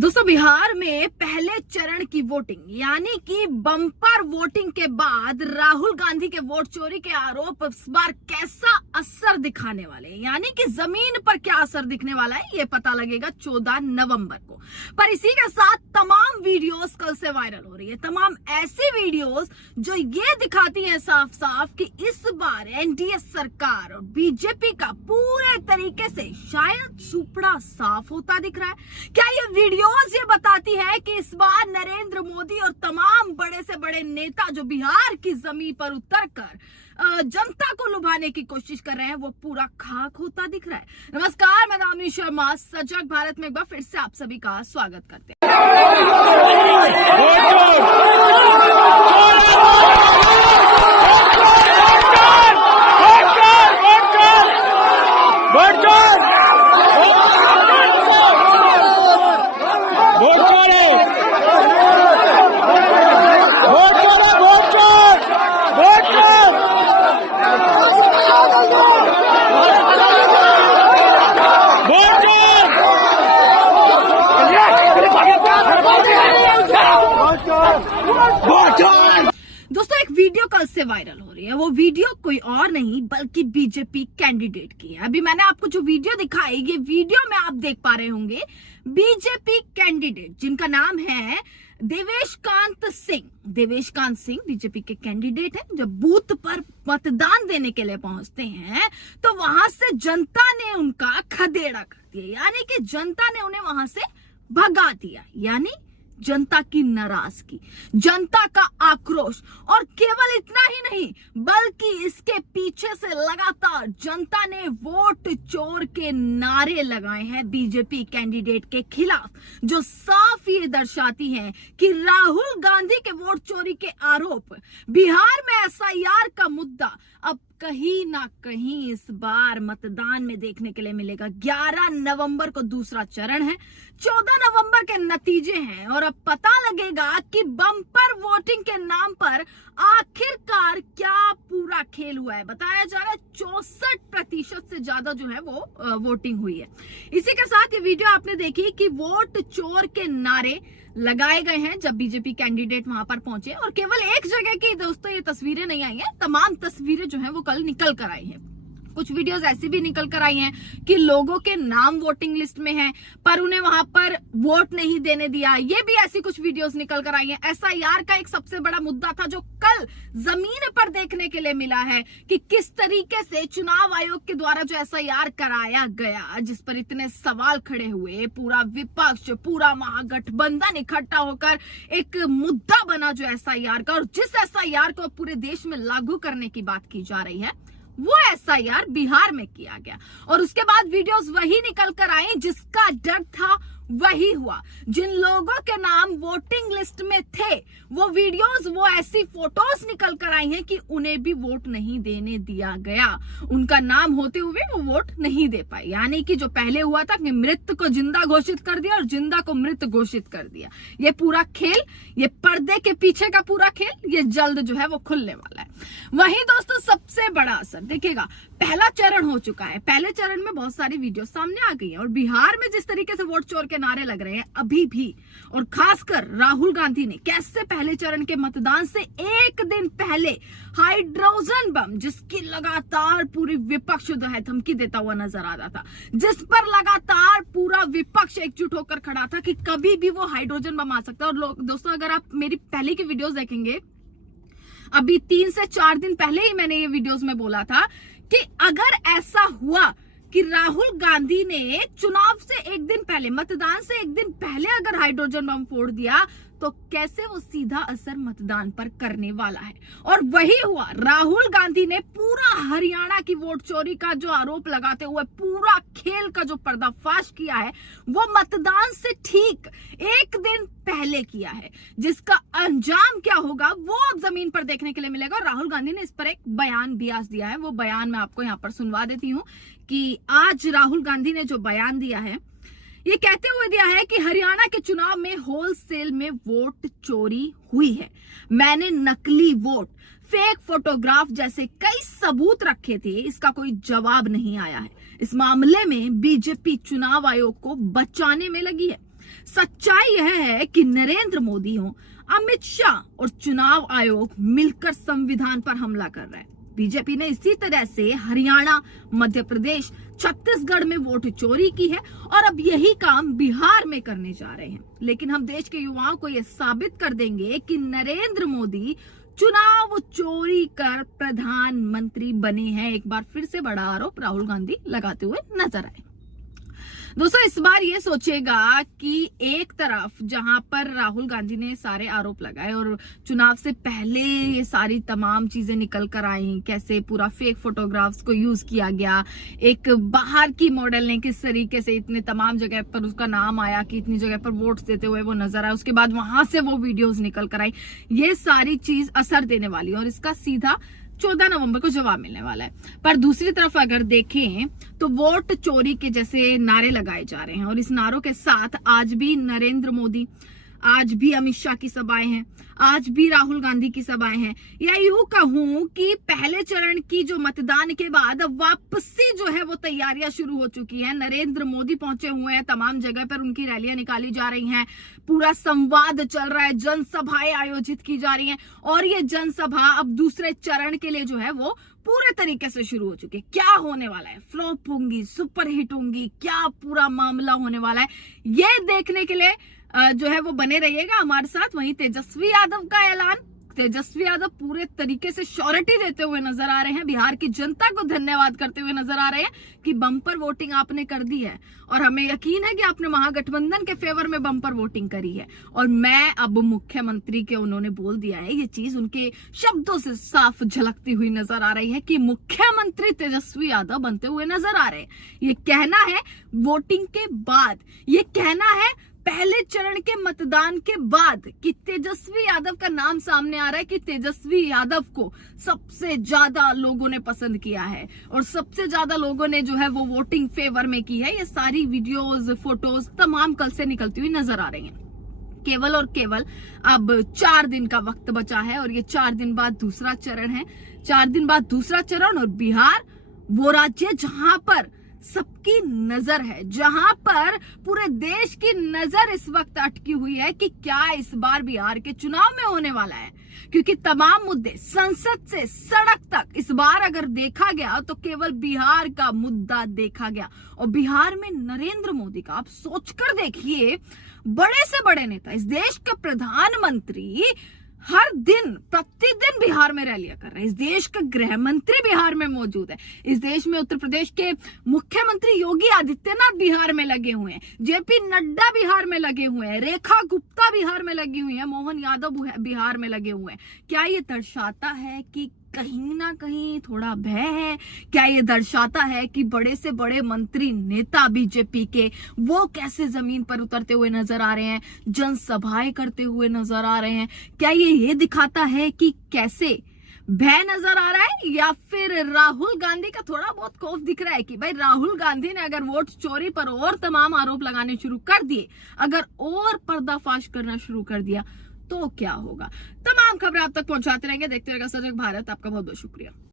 दोस्तों, बिहार में पहले चरण की वोटिंग यानी कि बम्पर वोटिंग के बाद राहुल गांधी के वोट चोरी के आरोप इस बार कैसा असर दिखाने वाले हैं, यानी कि जमीन पर क्या असर दिखने वाला है, ये पता लगेगा 14 नवंबर को। पर इसी के साथ तमाम वीडियोस कल से वायरल हो रही है, तमाम ऐसी वीडियोस जो ये दिखाती है साफ साफ कि इस बार एनडीए सरकार और बीजेपी का पूरे तरीके से शायद सुपड़ा साफ होता दिख रहा है। क्या ये वीडियोस ये बताती है कि इस बार नरेंद्र मोदी और तमाम बड़े से बड़े नेता जो बिहार की जमीन पर उतरकर जनता को लुभाने की कोशिश कर रहे हैं, वो पूरा खाक होता दिख रहा है। नमस्कार, मैं दामिनी शर्मा सजग भारत में एक बार फिर से आप सभी का स्वागत करते हैं। दोस्तों, एक वीडियो कल से वायरल हो रही है, वो वीडियो कोई और नहीं बल्कि बीजेपी कैंडिडेट की है। अभी मैंने आपको जो वीडियो दिखाई, ये वीडियो में आप देख पा रहे होंगे बीजेपी कैंडिडेट जिनका नाम है देवेश कांत सिंह। देवेश कांत सिंह बीजेपी के कैंडिडेट हैं। जब बूथ पर मतदान देने के लिए पहुंचते हैं तो वहां से जनता ने उनका खदेड़ा कर दिया, यानी कि जनता ने उन्हें वहां से भगा दिया, यानी जनता की नाराजगी, जनता का आक्रोश। और केवल इतना ही नहीं बल्कि इसके पीछे से लगातार जनता ने वोट चोर के नारे लगाए हैं बीजेपी कैंडिडेट के खिलाफ, जो साफ ये दर्शाती हैं कि राहुल गांधी के वोट चोरी के आरोप, बिहार में एसआईआर का मुद्दा अब कहीं ना कहीं इस बार मतदान में देखने के लिए मिलेगा। 11 नवंबर को दूसरा चरण है, 14 नवंबर के नतीजे हैं और अब पता लगेगा कि बम्पर वोटिंग के नाम पर आखिरकार क्या पूरा खेल हुआ है। बताया जा रहा है 64% से ज्यादा जो है वो वोटिंग हुई है। इसी के साथ ये वीडियो आपने देखी कि वोट चोर के नारे लगाए गए हैं जब बीजेपी कैंडिडेट वहां पर पहुंचे। और केवल एक जगह की दोस्तों ये तस्वीरें नहीं आई हैं, तमाम तस्वीरें जो है वो कल निकल कर आई हैं। कुछ वीडियोस ऐसी भी निकल कर आई हैं कि लोगों के नाम वोटिंग लिस्ट में हैं पर उन्हें वहां पर वोट नहीं देने दिया, ये भी ऐसी कुछ वीडियोस निकल कर आई हैं। एसआईआर का एक सबसे बड़ा मुद्दा था जो कल जमीन पर देखने के लिए मिला है कि किस तरीके से चुनाव आयोग के द्वारा जो एसआईआर कराया गया, जिस पर इतने सवाल खड़े हुए, पूरा विपक्ष, पूरा महागठबंधन इकट्ठा होकर एक मुद्दा बना जो एसआईआर का, और जिस एसआईआर को पूरे देश में लागू करने की बात की जा रही है वो एसआईआर बिहार में किया गया। और उसके बाद वीडियोस वही निकल कर आए जिसका डर था वही हुआ। जिन लोगों के नाम वोटिंग लिस्ट में थे वो वीडियोस, वो ऐसी फोटोज निकल कर आई हैं कि उन्हें भी वोट नहीं देने दिया गया। उनका नाम होते हुए वो वोट नहीं दे पाए, यानी कि जो पहले हुआ था कि मृत को जिंदा घोषित कर दिया और जिंदा को मृत घोषित कर दिया। ये पूरा खेल, ये पर्दे के पीछे का पूरा खेल, ये जल्द जो है वो खुलने वाला है। वहीं दोस्तों सबसे बड़ा असर देखिएगा, पहला चरण हो चुका है, पहले चरण में बहुत सारी वीडियो सामने आ गई है और बिहार में जिस तरीके से वोट चोर के नारे लग रहे हैं अभी भी, और खासकर राहुल गांधी ने कैसे पहले चरण के मतदान से एक दिन पहले हाइड्रोजन बम, जिसकी लगातार पूरी विपक्ष जो है धमकी देता हुआ नजर आ रहा था, जिस पर लगातार पूरा विपक्ष एकजुट होकर खड़ा था कि कभी भी वो हाइड्रोजन बम आ सकता है। और दोस्तों अगर आप मेरी पहले की वीडियोस देखेंगे, अभी 3 से 4 दिन पहले ही मैंने ये वीडियोस में बोला था कि अगर ऐसा हुआ कि राहुल गांधी ने चुनाव से एक दिन पहले, मतदान से एक दिन पहले अगर हाइड्रोजन बम फोड़ दिया तो कैसे वो सीधा असर मतदान पर करने वाला है। और वही हुआ, राहुल गांधी ने पूरा हरियाणा की वोट चोरी का जो आरोप लगाते हुए पूरा खेल का जो पर्दाफाश किया है वो मतदान से ठीक एक दिन पहले किया है, जिसका अंजाम क्या होगा वो अब जमीन पर देखने के लिए मिलेगा। और राहुल गांधी ने इस पर एक बयान भी आज दिया है, वो बयान मैं आपको यहाँ पर सुनवा देती हूँ कि आज राहुल गांधी ने जो बयान दिया है ये कहते हुए दिया है कि हरियाणा के चुनाव में होलसेल में वोट चोरी हुई है। मैंने नकली वोट, फेक फोटोग्राफ जैसे कई सबूत रखे थे, इसका कोई जवाब नहीं आया है। इस मामले में बीजेपी चुनाव आयोग को बचाने में लगी है। सच्चाई यह है कि नरेंद्र मोदी हो, अमित शाह और चुनाव आयोग मिलकर संविधान पर हमला कर रहे हैं। बीजेपी ने इसी तरह से हरियाणा, मध्य प्रदेश, छत्तीसगढ़ में वोट चोरी की है और अब यही काम बिहार में करने जा रहे हैं। लेकिन हम देश के युवाओं को यह साबित कर देंगे कि नरेंद्र मोदी चुनाव चोरी कर प्रधानमंत्री बने हैं। एक बार फिर से बड़ा आरोप राहुल गांधी लगाते हुए नजर आए। दोस्तों, इस बार ये सोचेगा कि एक तरफ जहां पर राहुल गांधी ने सारे आरोप लगाए और चुनाव से पहले ये सारी तमाम चीजें निकल कर आई, कैसे पूरा फेक फोटोग्राफ्स को यूज किया गया, एक बाहर की मॉडल ने किस तरीके से इतने तमाम जगह पर उसका नाम आया कि इतनी जगह पर वोट्स देते हुए वो नजर आया, उसके बाद वहां से वो वीडियोस निकल कर आई। ये सारी चीज असर देने वाली है और इसका सीधा 14 नवंबर को जवाब मिलने वाला है। पर दूसरी तरफ अगर देखें तो वोट चोरी के जैसे नारे लगाए जा रहे हैं और इस नारों के साथ आज भी नरेंद्र मोदी, आज भी अमित शाह की सभाएं हैं, आज भी राहुल गांधी की सभाएं हैं। या यूं कहूं कि पहले चरण की जो मतदान के बाद वापसी जो है वो तैयारियां शुरू हो चुकी है। नरेंद्र मोदी पहुंचे हुए हैं, तमाम जगह पर उनकी रैलियां निकाली जा रही हैं, पूरा संवाद चल रहा है, जनसभाएं आयोजित की जा रही हैं और ये जनसभा अब दूसरे चरण के लिए जो है वो पूरे तरीके से शुरू हो चुकी है। क्या होने वाला है, फ्लॉप होंगी, सुपरहिट होंगी, क्या पूरा मामला होने वाला है, ये देखने के लिए जो है वो बने रहिएगा हमारे साथ। वहीं तेजस्वी यादव का ऐलान, तेजस्वी यादव पूरे तरीके से श्योरिटी देते हुए नजर आ रहे हैं, बिहार की जनता को धन्यवाद करते हुए नजर आ रहे हैं कि बम्पर वोटिंग आपने कर दी है और हमें यकीन है कि आपने महागठबंधन के फेवर में बम्पर वोटिंग करी है। और मैं अब मुख्यमंत्री के उन्होंने बोल दिया है, ये चीज उनके शब्दों से साफ झलकती हुई नजर आ रही है कि मुख्यमंत्री तेजस्वी यादव बनते हुए नजर आ रहे हैं। ये कहना है वोटिंग के बाद, ये कहना है पहले चरण के मतदान के बाद कि तेजस्वी यादव का नाम सामने आ रहा है कि तेजस्वी यादव को सबसे ज्यादा लोगों ने पसंद किया है और सबसे ज्यादा लोगों ने जो है वो वोटिंग फेवर में की है। ये सारी वीडियोस, फोटोज तमाम कल से निकलती हुई नजर आ रही हैं। केवल और केवल अब 4 दिन का वक्त बचा है और ये 4 दिन बाद दूसरा चरण है। 4 दिन बाद दूसरा चरण और बिहार वो राज्य जहां पर सबकी नजर है, जहां पर पूरे देश की नजर इस वक्त अटकी हुई है कि क्या इस बार बिहार के चुनाव में होने वाला है। क्योंकि तमाम मुद्दे संसद से सड़क तक इस बार अगर देखा गया तो केवल बिहार का मुद्दा देखा गया और बिहार में नरेंद्र मोदी का, आप सोचकर देखिए, बड़े से बड़े नेता, इस देश का प्रधानमंत्री हर दिन प्रतिदिन बिहार में रैलियां कर रहे हैं। इस देश का गृह मंत्री बिहार में मौजूद है। इस देश में उत्तर प्रदेश के मुख्यमंत्री योगी आदित्यनाथ बिहार में लगे हुए हैं, जेपी नड्डा बिहार में लगे हुए हैं, रेखा गुप्ता बिहार में लगी हुई है, मोहन यादव बिहार में लगे हुए हैं। क्या ये दर्शाता है कि कहीं ना कहीं थोड़ा भय है? क्या ये दर्शाता है कि बड़े से बड़े मंत्री, नेता बीजेपी के, वो कैसे जमीन पर उतरते हुए नजर आ रहे हैं, जनसभाएं करते हुए नजर आ रहे हैं? क्या ये दिखाता है कि कैसे भय नजर आ रहा है या फिर राहुल गांधी का थोड़ा बहुत खौफ दिख रहा है कि भाई राहुल गांधी ने अगर वोट चोरी पर और तमाम आरोप लगाने शुरू कर दिए, अगर और पर्दाफाश करना शुरू कर दिया तो क्या होगा? तमाम खबरें आप तक पहुंचाते रहेंगे। देखते रहेगा सजग भारत। आपका बहुत बहुत शुक्रिया।